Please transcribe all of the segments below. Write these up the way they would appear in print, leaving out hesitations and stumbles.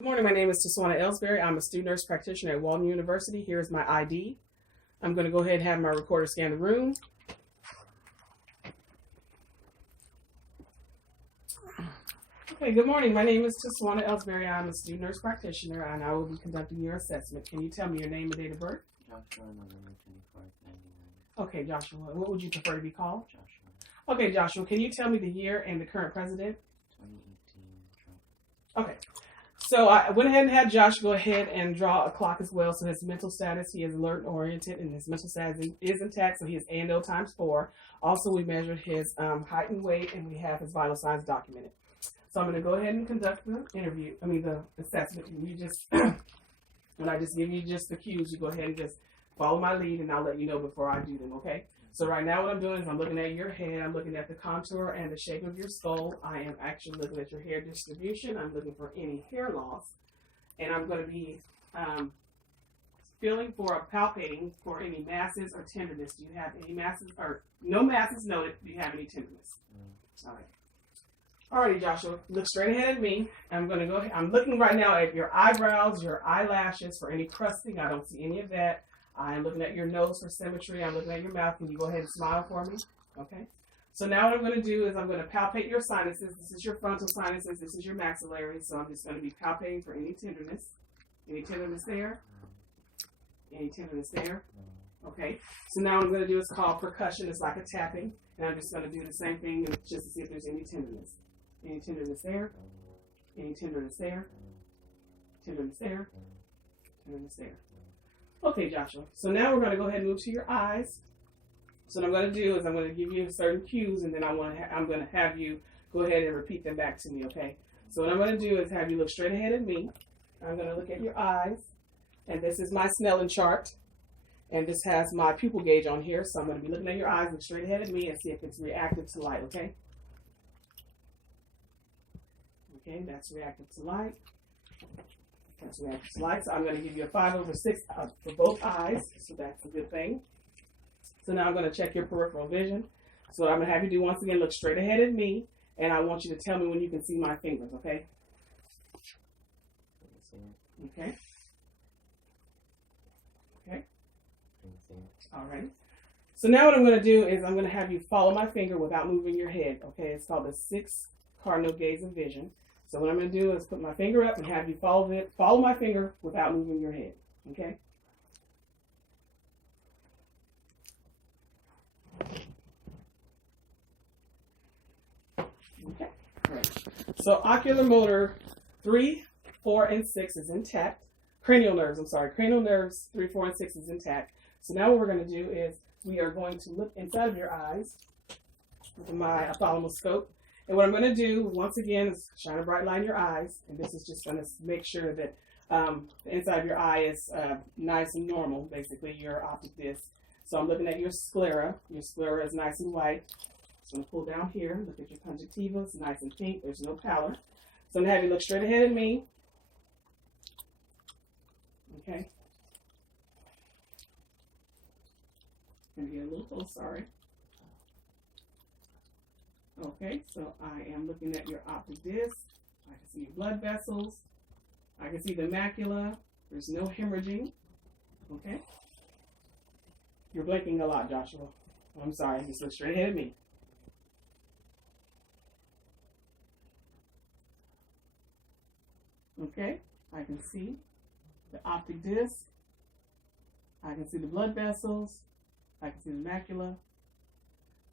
Good morning, my name is Assignment2 Ellsberry. I'm a student nurse practitioner at Walden University. Here's my ID. I'm going to go ahead and have my recorder scan the room. Okay, good morning. My name is Assignment2 Ellsberry. I'm a student nurse practitioner and I will be conducting your assessment. Can you tell me your name and date of birth? Joshua, November 24th, 1990. Okay, Joshua. What would you prefer to be called? Joshua. Okay, Joshua. Can you tell me the year and the current president? 2018, Trump. Okay. So I went ahead and had Josh go ahead and draw a clock as well. So his mental status, he is alert and oriented, and his mental status is intact. So he is A&O times 4. Also, we measured his height and weight, and we have his vital signs documented. So I'm going to go ahead and conduct the the assessment. And you just, when I just give you just the cues, you go ahead and just follow my lead, and I'll let you know before I do them, okay? So right now what I'm doing is I'm looking at your head, I'm looking at the contour and the shape of your skull. I am actually looking at your hair distribution. I'm looking for any hair loss. And I'm going to be feeling for palpating for any masses or tenderness. Do you have any masses, or no masses noted? Do you have any tenderness? All right. Alrighty, Joshua, look straight ahead at me. I'm looking right now at your eyebrows, your eyelashes for any crusting. I don't see any of that. I'm looking at your nose for symmetry. I'm looking at your mouth. Can you go ahead and smile for me? Okay. So now what I'm going to do is I'm going to palpate your sinuses. This is your frontal sinuses. This is your maxillary. So I'm just going to be palpating for any tenderness. Any tenderness there? Any tenderness there? Okay. So now what I'm going to do is called percussion. It's like a tapping. And I'm just going to do the same thing just to see if there's any tenderness. Any tenderness there? Any tenderness there? Tenderness there? Tenderness there. Okay, Joshua. So now we're going to go ahead and move to your eyes. So what I'm going to do is I'm going to give you certain cues, and then I'm going to have you go ahead and repeat them back to me, okay? So what I'm going to do is have you look straight ahead at me. I'm going to look at your eyes, and this is my Snellen chart, and this has my pupil gauge on here. So I'm going to be looking at your eyes, look straight ahead at me, and see if it's reactive to light, okay? Okay, that's reactive to light. That's reactive to light. So I'm going to give you a 5/6 for both eyes. So that's a good thing. So now I'm going to check your peripheral vision. So what I'm going to have you do once again, look straight ahead at me, and I want you to tell me when you can see my fingers, okay? Okay. Okay. All right. So now what I'm going to do is I'm going to have you follow my finger without moving your head, okay? It's called the 6 cardinal gaze of vision. So what I'm going to do is put my finger up and have you follow my finger without moving your head, okay? Okay, all right. So ocular motor 3, 4, and 6 is intact. Cranial nerves 3, 4, and 6 is intact. So now what we're going to do is we are going to look inside of your eyes with my ophthalmoscope. And what I'm going to do, once again, is shine a bright light in your eyes. And this is just going to make sure that the inside of your eye is nice and normal, basically, your optic disc. So I'm looking at your sclera. Your sclera is nice and white. So I'm going to pull down here. Look at your conjunctiva. It's nice and pink. There's no pallor. So I'm going to have you look straight ahead at me. Okay. I'm going to get a little close, sorry. Okay, so I am looking at your optic disc. I can see your blood vessels. I can see the macula. There's no hemorrhaging. Okay. You're blinking a lot, Joshua. I'm sorry, just look straight ahead at me. Okay, I can see the optic disc. I can see the blood vessels. I can see the macula.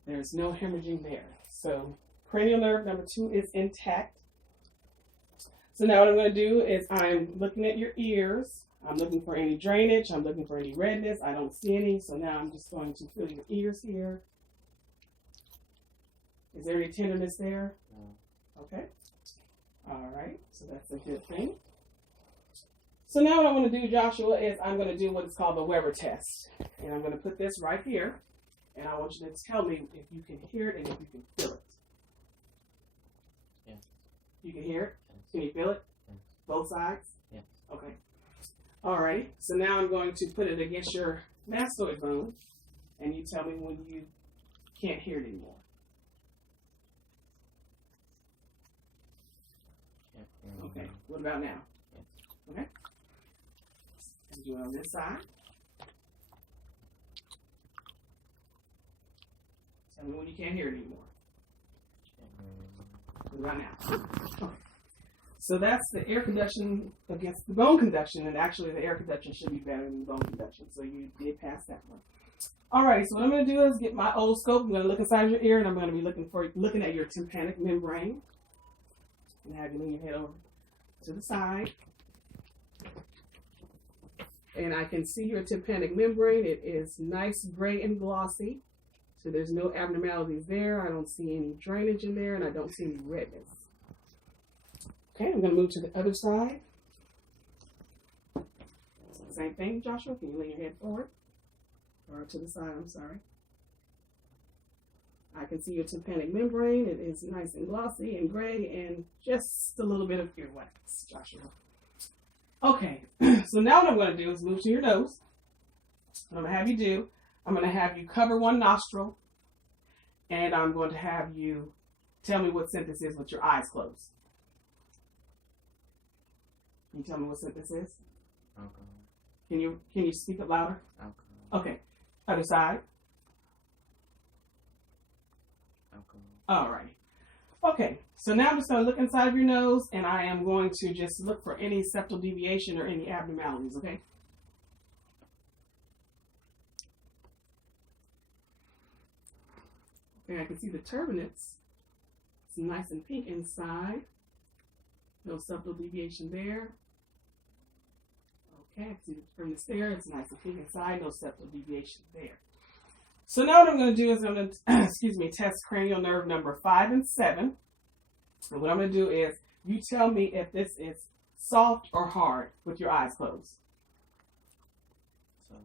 There's no hemorrhaging there. So cranial nerve number 2 is intact. So now what I'm going to do is I'm looking at your ears. I'm looking for any drainage. I'm looking for any redness. I don't see any. So now I'm just going to feel your ears here. Is there any tenderness there? No. Okay. All right. So that's a good thing. So now what I'm going to do, Joshua, is I'm going to do what is called the Weber test. And I'm going to put this right here. And I want you to tell me if you can hear it and if you can feel it. Yeah. You can hear it? Yes. Can you feel it? Yes. Both sides? Yes. Okay. All right. So now I'm going to put it against your mastoid bone, and you tell me when you can't hear it anymore. Okay. What about now? Yes. Okay? And do it on this side. Tell me when you can't hear it anymore. Right now. Okay. So that's the air conduction against the bone conduction, and actually the air conduction should be better than the bone conduction, so you did pass that one. Alrighty, so what I'm going to do is get my otoscope. I'm going to look inside your ear, and I'm going to be looking at your tympanic membrane. And have you lean your head over to the side. And I can see your tympanic membrane. It is nice, gray, and glossy. So there's no abnormalities there. I don't see any drainage in there, and I don't see any redness. Okay, I'm going to move to the other side. Same thing, Joshua. Can you lean your head forward? Or to the side, I'm sorry. I can see your tympanic membrane. It is nice and glossy and gray and just a little bit of earwax, Joshua. Okay, so now what I'm going to do is move to your nose. What I'm going to have you do, I'm going to have you cover one nostril, and I'm going to have you tell me what scent this is with your eyes closed. Can you tell me what scent this is? Alcohol. Can you speak up louder? Alcohol. Okay. Other side. Alcohol. Alrighty. Okay. So now I'm just going to look inside of your nose, and I am going to just look for any septal deviation or any abnormalities. Okay. Okay. I can see the turbinates. It's nice and pink inside. No septal deviation there. Okay, I can see the turbinates there. It's nice and pink inside. No septal deviation there. So now what I'm going to do is I'm going to, test cranial nerve number 5 and 7. And what I'm going to do is you tell me if this is soft or hard with your eyes closed. So.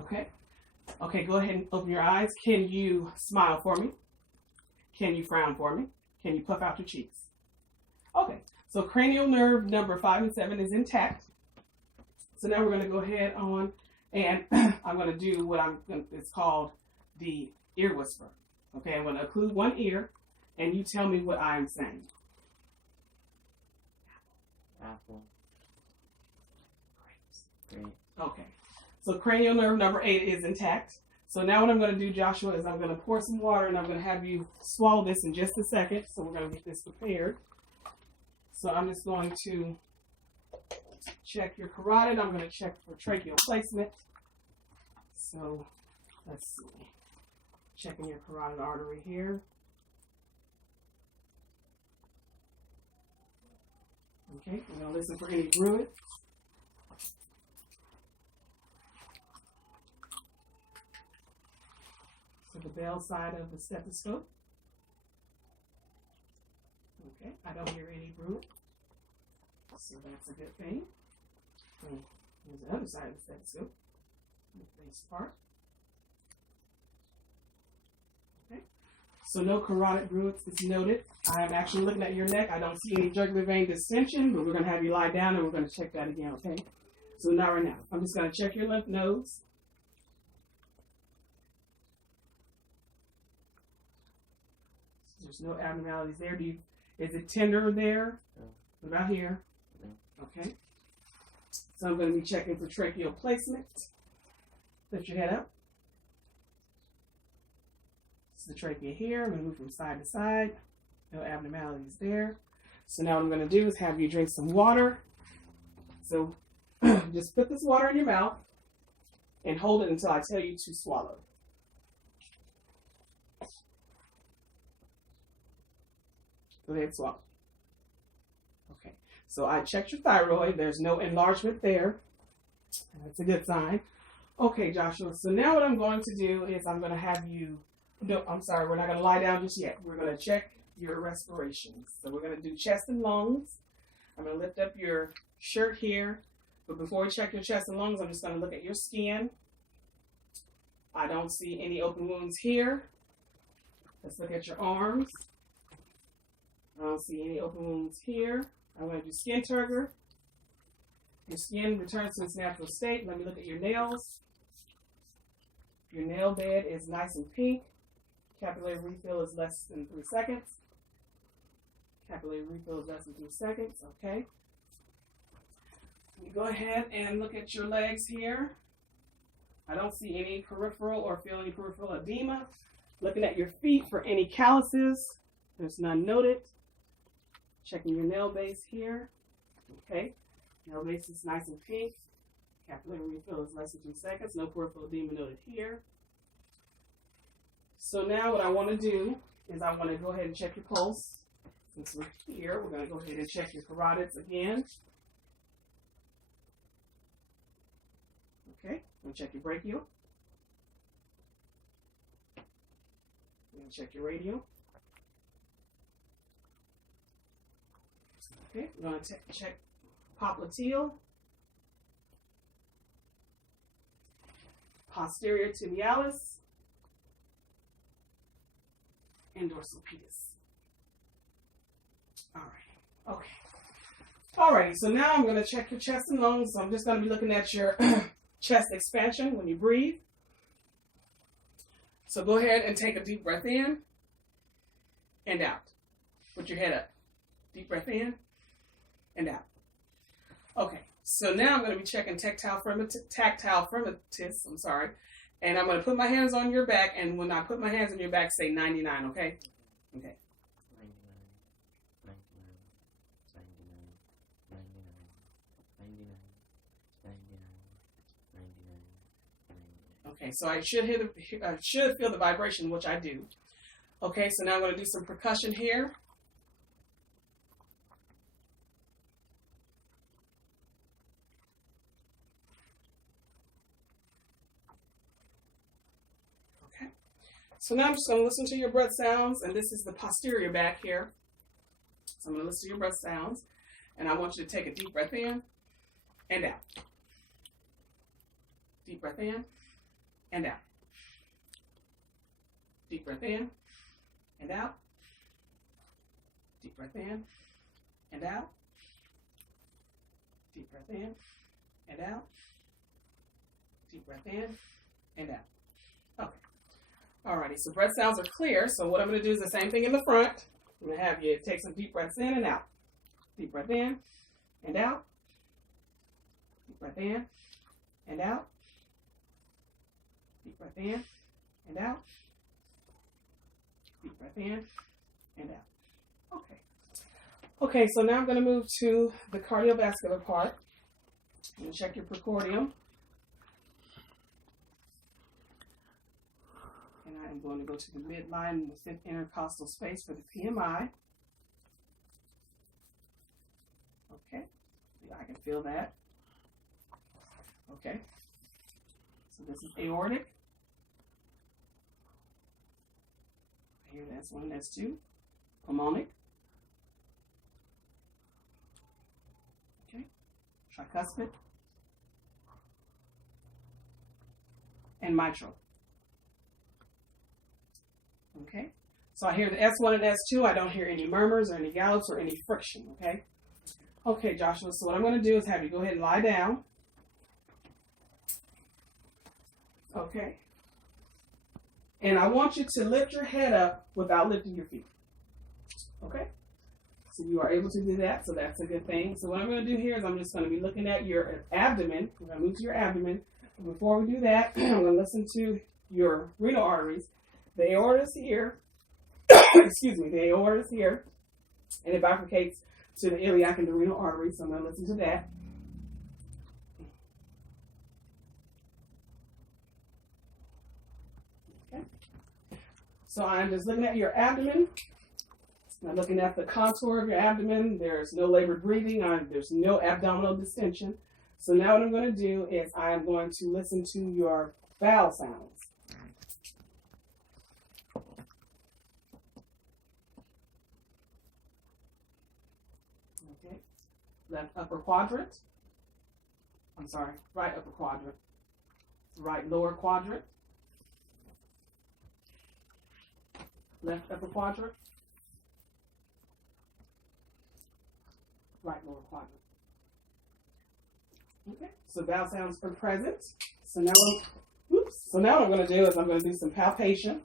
Okay. Okay, go ahead and open your eyes. Can you smile for me? Can you frown for me? Can you puff out your cheeks? Okay, so cranial nerve number 5 and 7 is intact. So now we're going to go ahead on and I'm going to do what it's called the ear whisper. Okay, I'm going to occlude one ear and you tell me what I'm saying. Apple. Great. Okay. So cranial nerve number 8 is intact. So now what I'm going to do, Joshua, is I'm going to pour some water and I'm going to have you swallow this in just a second. So we're going to get this prepared. So I'm just going to check your carotid. I'm going to check for tracheal placement. So let's see. Checking your carotid artery here. Okay, we're going to listen for any bruit. The bell side of the stethoscope. Okay, I don't hear any bruit, so that's a good thing. And here's the other side of the stethoscope, the base part. Okay, so no carotid bruits is noted. I am actually looking at your neck. I don't see any jugular vein distension, but we're going to have you lie down and we're going to check that again, okay? So not right now. I'm just going to check your lymph nodes. There's no abnormalities there. Is it tender there? No. What about here? No. Okay. So I'm going to be checking for tracheal placement. Lift your head up. This is the trachea here. I'm going to move from side to side. No abnormalities there. So now what I'm going to do is have you drink some water. So just put this water in your mouth and hold it until I tell you to swallow. Go ahead, swallow. Okay, so I checked your thyroid. There's no enlargement there. That's a good sign. Okay, Joshua, so now what I'm going to do is I'm going to have you, no, I'm sorry, we're not going to lie down just yet. We're going to check your respiration. So we're going to do chest and lungs. I'm going to lift up your shirt here. But before we check your chest and lungs, I'm just going to look at your skin. I don't see any open wounds here. Let's look at your arms. I don't see any open wounds here. I'm going to do skin turgor. Your skin returns to its natural state. Let me look at your nails. Your nail bed is nice and pink. Capillary refill is less than 3 seconds. Capillary refill is less than 3 seconds. Okay. You go ahead and look at your legs here. I don't see any peripheral or feel any peripheral edema. Looking at your feet for any calluses. There's none noted. Checking your nail base here. Okay. Nail base is nice and pink. Capillary refill is less than 3 seconds. No peripheral edema noted here. So now what I want to do is I want to go ahead and check your pulse. Since we're here, we're going to go ahead and check your carotids again. Okay, I'm going to check your brachial. I'm going to check your radial. Okay, we're going to check popliteal, posterior tibialis, and dorsal pedis. All right, okay. All right, so now I'm going to check your chest and lungs. So I'm just going to be looking at your chest expansion when you breathe. So go ahead and take a deep breath in and out. Put your head up. Deep breath in and out. Okay, so now I'm going to be checking tactile firmititis, and I'm going to put my hands on your back, and when I put my hands on your back, say 99, okay? Okay. 99. Okay, so I should feel the vibration, which I do. Okay, so now I'm going to do some percussion here. Okay, so now I'm just going to listen to your breath sounds, and this is the posterior back here. So I'm going to listen to your breath sounds, and I want you to take a deep breath in and out. Deep breath in and out. Deep breath in and out. Deep breath in and out. Deep breath in and out. Deep breath in and out. Okay. Alrighty, so breath sounds are clear. So what I'm going to do is the same thing in the front. I'm going to have you take some deep breaths in and out. Deep breath in and out. Deep breath in and out. Deep breath in and out. Deep breath in and out. Okay. Okay, so now I'm going to move to the cardiovascular part. I'm going to check your precordium. And I am going to go to the midline and the fifth intercostal space for the PMI. Okay. Yeah, I can feel that. Okay. So this is aortic. Here, that's 1, that's 2. Pulmonic. Okay. Tricuspid. And mitral. Okay. So I hear the S1 and S2. I don't hear any murmurs or any gallops or any friction. Okay. Okay, Joshua. So what I'm going to do is have you go ahead and lie down. Okay. And I want you to lift your head up without lifting your feet. Okay? So you are able to do that, so that's a good thing. So what I'm going to do here is I'm just going to be looking at your abdomen. I'm going to move to your abdomen. Before we do that, I'm going to listen to your renal arteries. The aorta is here. Excuse me, the aorta is here. And it bifurcates to the iliac and the renal arteries, so I'm going to listen to that. So I'm just looking at your abdomen. I'm looking at the contour of your abdomen. There's no labored breathing. There's no abdominal distension. So now what I'm going to do is I'm going to listen to your bowel sounds. Okay. Left upper quadrant. I'm sorry, right upper quadrant. Right lower quadrant. Left upper quadrant, right lower quadrant. Okay, so bowel sounds are present. So now Oops. So now what I'm going to do is I'm going to do some palpation.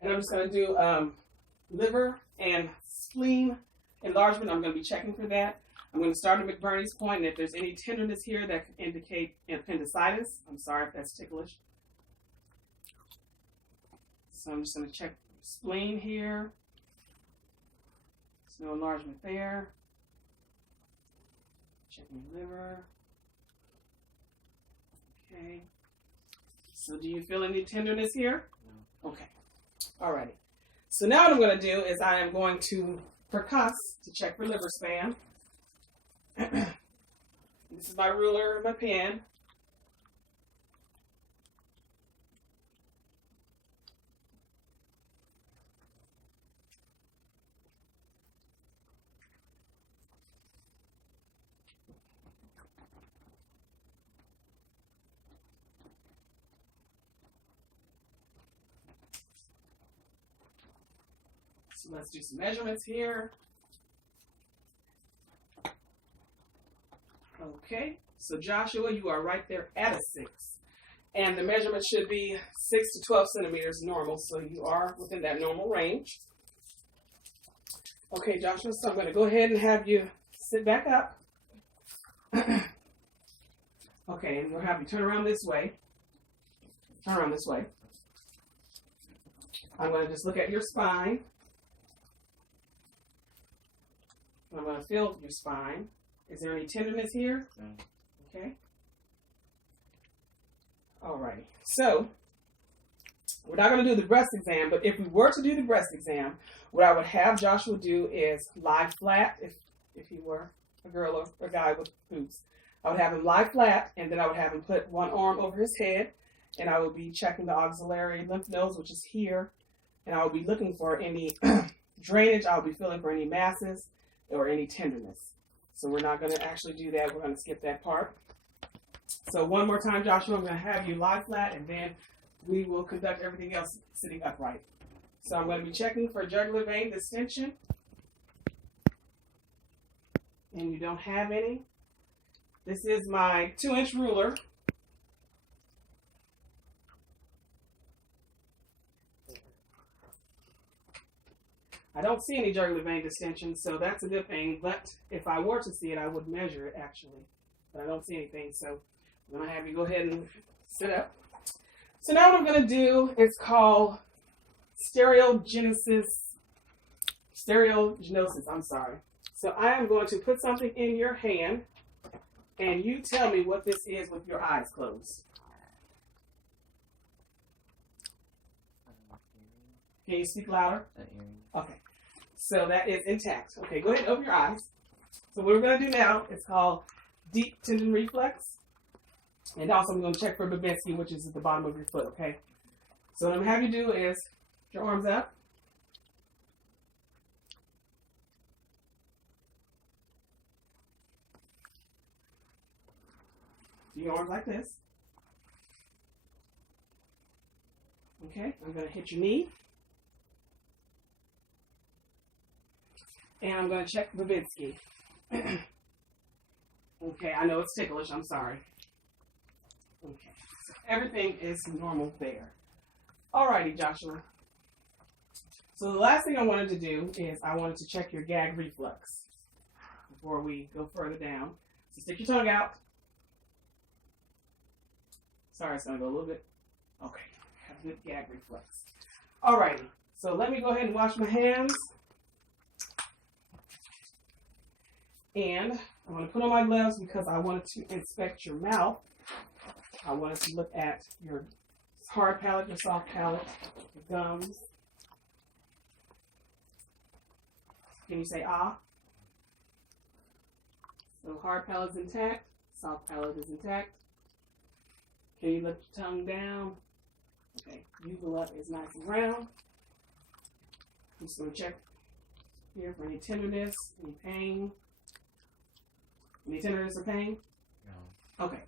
And I'm just going to do liver and spleen enlargement. I'm going to be checking for that. I'm going to start at McBurney's point, and if there's any tenderness here that could indicate appendicitis, I'm sorry if that's ticklish. So I'm just going to check spleen here. There's no enlargement there. Checking liver. Okay. So do you feel any tenderness here? No. Okay. Alrighty. So now what I'm going to do is I am going to percuss to check for liver span. This is my ruler and my pen. So let's do some measurements here. Okay, so Joshua, you are right there at a 6. And the measurement should be 6 to 12 centimeters normal, so you are within that normal range. Okay, Joshua, so I'm going to go ahead and have you sit back up. Okay, and we'll have you turn around this way. Turn around this way. I'm going to just look at your spine. I'm going to feel your spine. Is there any tenderness here? No. Okay. Alrighty. So, we're not going to do the breast exam, but if we were to do the breast exam, what I would have Joshua do is lie flat, if he were a girl or a guy with boobs. I would have him lie flat, and then I would have him put one arm over his head, and I would be checking the auxiliary lymph nodes, which is here, and I would be looking for any drainage. I would be feeling for any masses or any tenderness. So we're not going to actually do that. We're going to skip that part. So one more time, Joshua, I'm going to have you lie flat, and then we will conduct everything else sitting upright. So I'm going to be checking for jugular vein distension. And you don't have any. This is my 2-inch ruler. I don't see any jugular vein distension, so that's a good thing. But if I were to see it, I would measure it, actually. But I don't see anything, so I'm going to have you go ahead and sit up. So now what I'm going to do is call stereogenosis, I'm sorry. So I am going to put something in your hand, and you tell me what this is with your eyes closed. Can you speak louder? Okay. So that is intact. Okay, go ahead and open your eyes. So what we're going to do now is called deep tendon reflex. And also I'm going to check for Babinski, which is at the bottom of your foot, okay? So what I'm going to have you do is put your arms up. Do your arms like this. Okay, I'm going to hit your knee. And I'm going to check Babinski. Okay, I know it's ticklish. I'm sorry. Okay, so everything is normal there. Alrighty, Joshua. So the last thing I wanted to do is I wanted to check your gag reflex before we go further down. So stick your tongue out. Sorry, it's going to go a little bit. Okay, have a good gag reflex. Alrighty, so let me go ahead and wash my hands. And I'm going to put on my gloves because I wanted to inspect your mouth. I wanted to look at your hard palate, your soft palate, your gums. Can you say ah? So hard palate is intact, soft palate is intact. Can you lift your tongue down? Okay, uvula is nice and round. I'm just going to check here for any tenderness, any pain. Any tenderness or pain? No. Okay.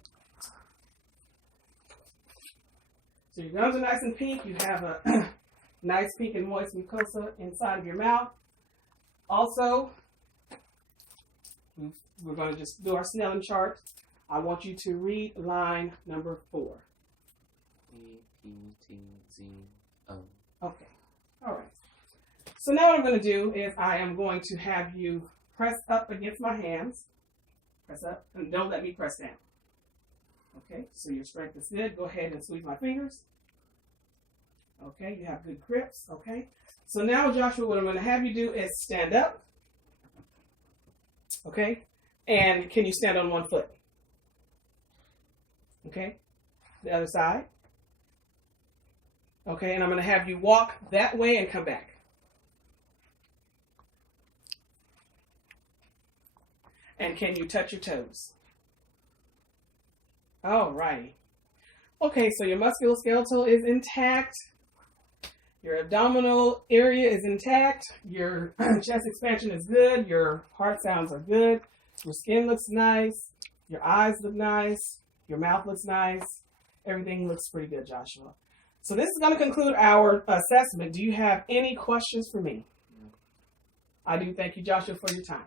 So your gums are nice and pink. You have a nice pink and moist mucosa inside of your mouth. Also, we're going to just do our Snellen chart. I want you to read line number 4. P, P, T, Z, O. Okay. All right. So now what I'm going to do is I am going to have you press up against my hands. Press up, and don't let me press down. Okay, so your strength is good. Go ahead and squeeze my fingers. Okay, you have good grips. Okay, so now, Joshua, what I'm going to have you do is stand up. Okay, and can you stand on one foot? Okay, the other side. Okay, and I'm going to have you walk that way and come back. And can you touch your toes? All righty. Okay, so your musculoskeletal is intact. Your abdominal area is intact. Your chest expansion is good. Your heart sounds are good. Your skin looks nice. Your eyes look nice. Your mouth looks nice. Everything looks pretty good, Joshua. So this is going to conclude our assessment. Do you have any questions for me? No. I do thank you, Joshua, for your time.